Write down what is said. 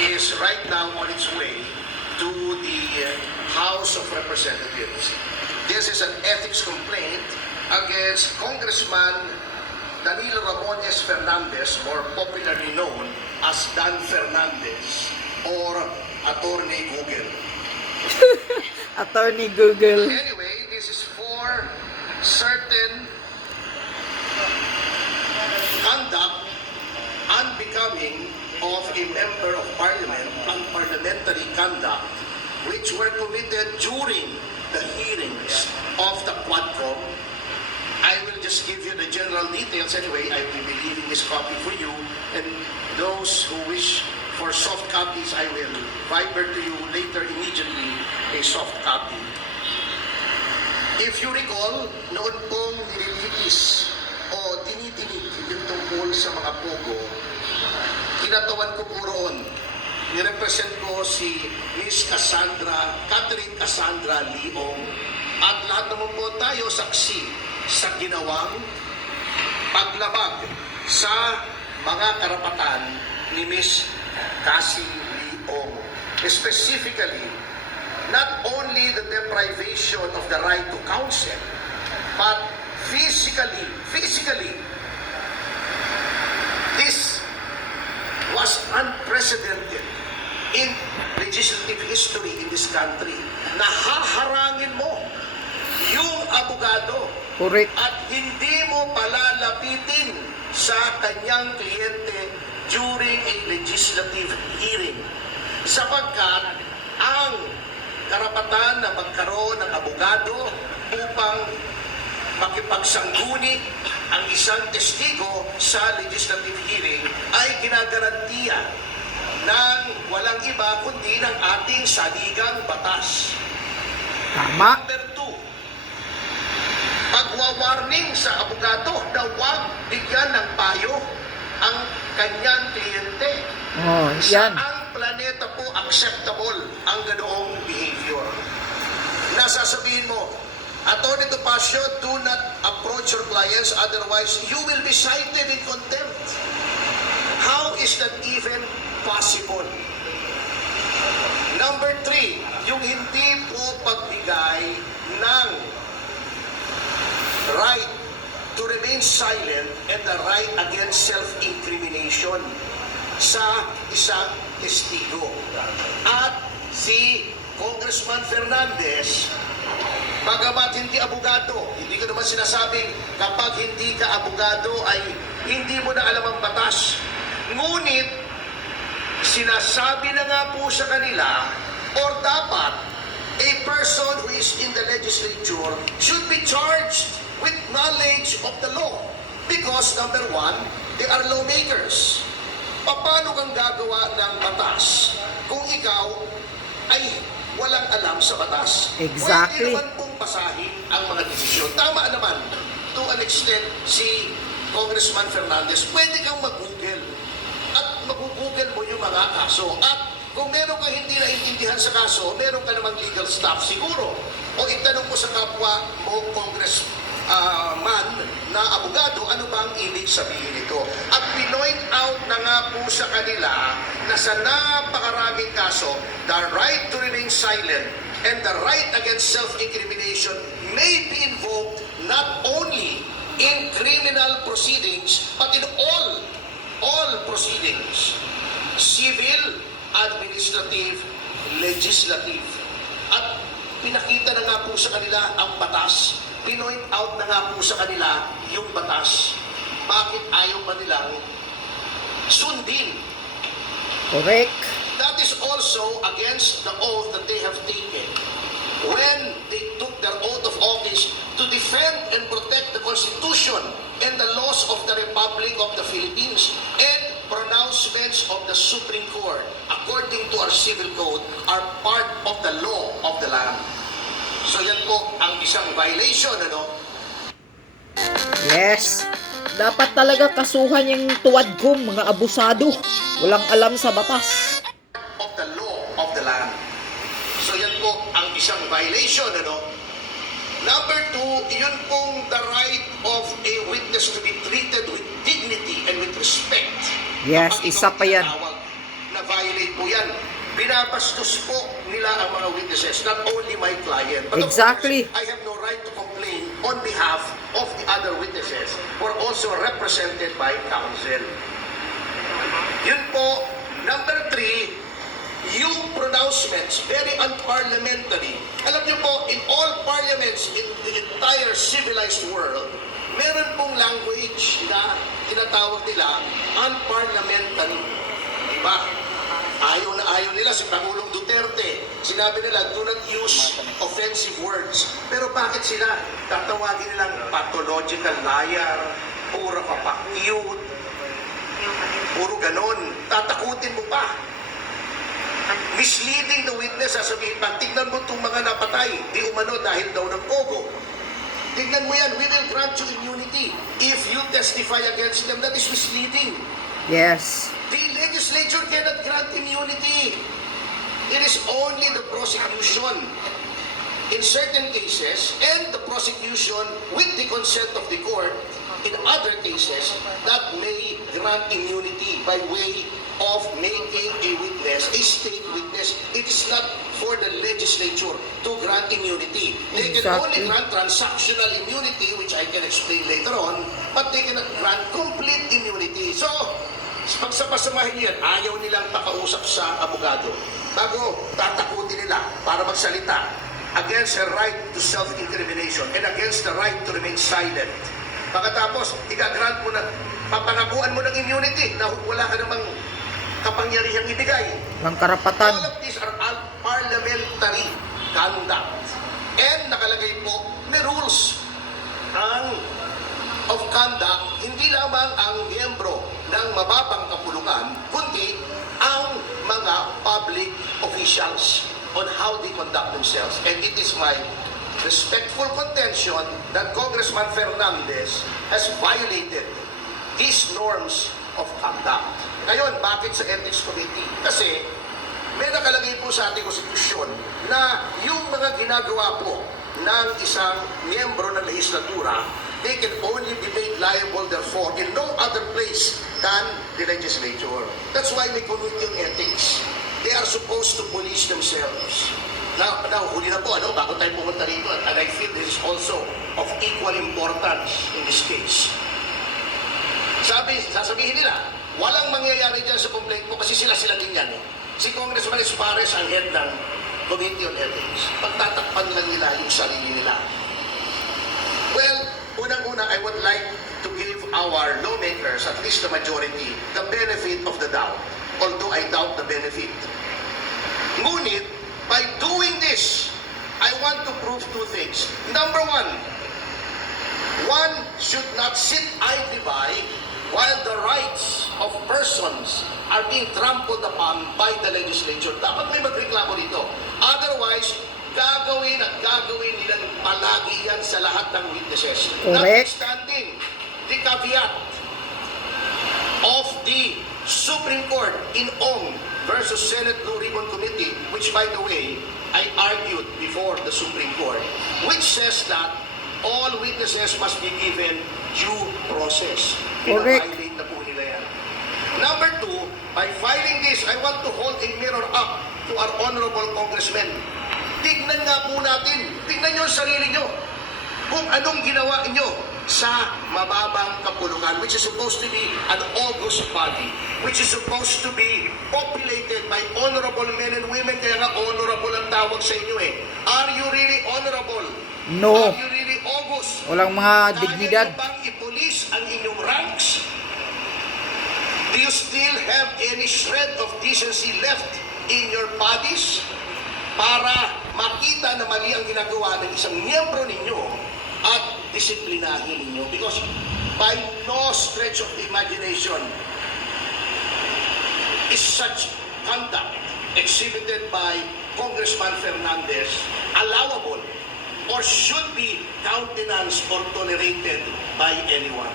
is right now on its way to the House of Representatives. This is an ethics complaint against Congressman Danilo Ramon S. Fernandez, more popularly known as Dan Fernandez, or Attorney Google. Attorney Google. Anyway, this is for certain conduct unbecoming of a member of parliament, unparliamentary conduct, which were committed during the hearings of the Quadcom. I will just give you the general details anyway. I will be leaving this copy for you, and those who wish for soft copies, I will viber to you later immediately a soft copy. If you recall, noon pong nililitis o dinidinig yung tungkol sa mga pogo, kinatawan ko po roon. Nirepresent ko si Miss Catherine Cassandra Leong, at lahat naman po tayo saksi sa ginawang paglabag sa mga karapatan ni Miss Cassie Leong. Specifically, not only the deprivation of the right to counsel, but physically, this was unprecedented in legislative history in this country. Nahaharangin mo yung abogado Correct. at hindi mo palalapitin sa kanyang kliyente during a legislative hearing, sapagkat ang karapatan na magkaroon ng abogado upang makipagsangguni ang isang testigo sa legislative hearing ay ginagarantiya ng walang iba kundi ng ating saligang batas. Tama. Number 2, pagwawarning sa abogado na huwag bigyan ng payo ang kanyang kliyente. Oh, yan. Saang planeta po acceptable ang ganoong behavior? Nasasabihin mo, Attorney Topacio, do not approach your clients, otherwise you will be cited in contempt. How is that even possible? Number 3, yung hindi po pagbigay ng right to remain silent and the right against self-incrimination sa isang testigo. At si Congressman Fernandez, bagamat hindi abogado, hindi ko naman sinasabing kapag hindi ka abogado ay hindi mo na alam ang batas. Ngunit, sinasabi na nga po sa kanila, or dapat, a person who is in the legislature should be charged with knowledge of the law. Because, number 1, they are lawmakers. Paano kang gagawa ng batas kung ikaw ay walang alam sa batas? Exactly. Pwede naman pong basahin ang mga desisyon. Tama naman, to an extent, si Congressman Fernandez, pwede kang mag-google. At mag-google mo yung mga kaso. At kung meron kang hindi naintindihan sa kaso, meron ka namang legal staff siguro. O itanong mo sa kapwa mo, man na abogado, ano bang ibig sabihin nito? At pinoint out na nga po sa kanila na sa napakaraming kaso, the right to remain silent and the right against self-incrimination may be invoked not only in criminal proceedings, but in all proceedings, civil, administrative, legislative. At pinakita na nga po sa kanila ang batas. Pinoint out na nga po sa kanila yung batas. Bakit ayaw ba nilang sundin? Correct. That is also against the oath that they have taken when they took their oath of office to defend and protect the Constitution and the laws of the Republic of the Philippines and pronouncements of the Supreme Court, according to our civil code, are part of the law of the land. So yan po ang isang violation, ano? Yes. Dapat talaga kasuhan yung tuwad ko, mga abusado. Walang alam sa batas. Of the law of the land. So yan po ang isang violation, ano? Number 2, yun pong the right of a witness to be treated with dignity and with respect. Yes, Kapag isa ikaw pa yan. tinatawag na na-violate po yan. Binabastos po nila ang mga witnesses, not only my client. But of Exactly. course, I have no right to complain on behalf of the other witnesses who are also represented by counsel. Yun po. Number 3, yung pronouncements, very unparliamentary. Alam niyo po, in all parliaments in the entire civilized world, meron pong language na tinatawag nila unparliamentary. Diba? Ayaw na ayaw nila si Pangulong Duterte. Sinabi nila, do not use offensive words. Pero bakit sila? Tatawagin nilang pathological liar, puro kapakyut, puro ganon. Tatakutin mo pa. Misleading the witness, sasabihin pa, tignan mo itong mga napatay, di umano dahil daw ng pogo. Tignan mo yan, we will grant you immunity. If you testify against them, that is misleading. Yes. The legislature cannot grant immunity. It is only the prosecution in certain cases and the prosecution with the consent of the court in other cases that may grant immunity by way of making a witness, a state witness. It is not for the legislature to grant immunity. They can only Exactly. grant transactional immunity, which I can explain later on, but they cannot grant complete immunity. So, pagsapasamahin yan, ayaw nilang pakausap sa abogado. Bago, tatakutin nila para magsalita against her right to self-incrimination and against the right to remain silent. Pagkatapos, igagrant mo na, papangakuan mo ng immunity na wala ka namang kapangyarihang ibigay. Ang karapatan. All of these are parliamentary conduct. And nakalagay po, may rules of conduct, hindi lamang ang miyembro ng mababang kapulungan, kundi ang mga public officials on how they conduct themselves. And it is my respectful contention that Congressman Fernandez has violated these norms of conduct. Ngayon, bakit sa Ethics Committee? Kasi may nakalagay po sa ating konstitusyon na yung mga ginagawa po ng isang miyembro ng legislatura, they can only be made liable therefore in no other place than the legislature. That's why may committee on ethics. They are supposed to police themselves. Now, huli na po, bago tayo pumunta rito, and I feel this is also of equal importance in this case. Sasabihin nila, walang mangyayari dyan sa complaint mo kasi sila din yan. Si Congressman Espares ang head ng Committee on Ethics. Pagtatakpan lang nila yung sarili nila. Well, unang-una, I would like to give our lawmakers, at least the majority, the benefit of the doubt. Although I doubt the benefit. Ngunit, by doing this, I want to prove 2 things. Number 1 should not sit idly by while the rights of persons are being trampled upon by the legislature. Dapat may magreklamo dito. Otherwise, gagawin nilang palagi yan sa lahat ng witnesses. Correct. Notwithstanding the caveat of the Supreme Court in Ong versus Senate Blue Ribbon Committee, which by the way, I argued before the Supreme Court, which says that all witnesses must be given due process. Correct. Pina-violate na po nila yan. Number 2, by filing this, I want to hold a mirror up to our honorable congressmen. Tignan nga po natin, tignan nyo ang sarili nyo kung anong ginawa nyo sa mababang kapulungan, which is supposed to be an august body, which is supposed to be populated by honorable men and women, kaya nga honorable ang tawag sa inyo eh. Are you really honorable? No. Are you really august? Walang mga dignidad. Kaya nyo bang i-police ang inyong ranks? Do you still have any shred of decency left in your bodies para makita na mali ang ginagawa ng isang miyembro ninyo at disiplinahin ninyo? Because by no stretch of the imagination is such conduct exhibited by Congressman Fernandez allowable or should be countenanced or tolerated by anyone.